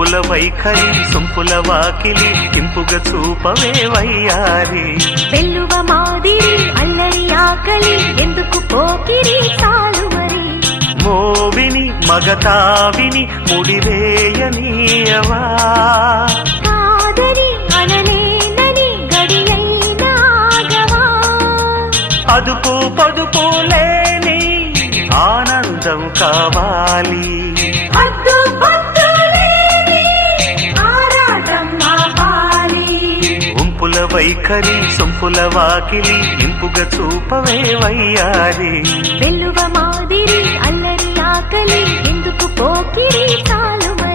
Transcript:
ఉంపుల వైఖరి సొంపుల వాకిలి ఇంపుగా చూపవే వయ్యారి వెల్లువ మాదిరి అల్లరి ఆకలి ఎందుకు పోకిరి చాలు మరి మోవిని మగతావిని ముడివేయనీయవా కాదని అనలేనని గడియైనాగవా అదుపు పదుపు లేని ఆనందం కావాలి హద్దు పొద్దు లేని ఆరాటం ఆపాలి ఉంపుల వైఖరి సొంపుల వాకిలి ఇంపుగా చూపవే వయ్యారి వెల్లువ మాదిరి అల్లరి ఆకలి ఎందుకు పోకిరి చాలు మరి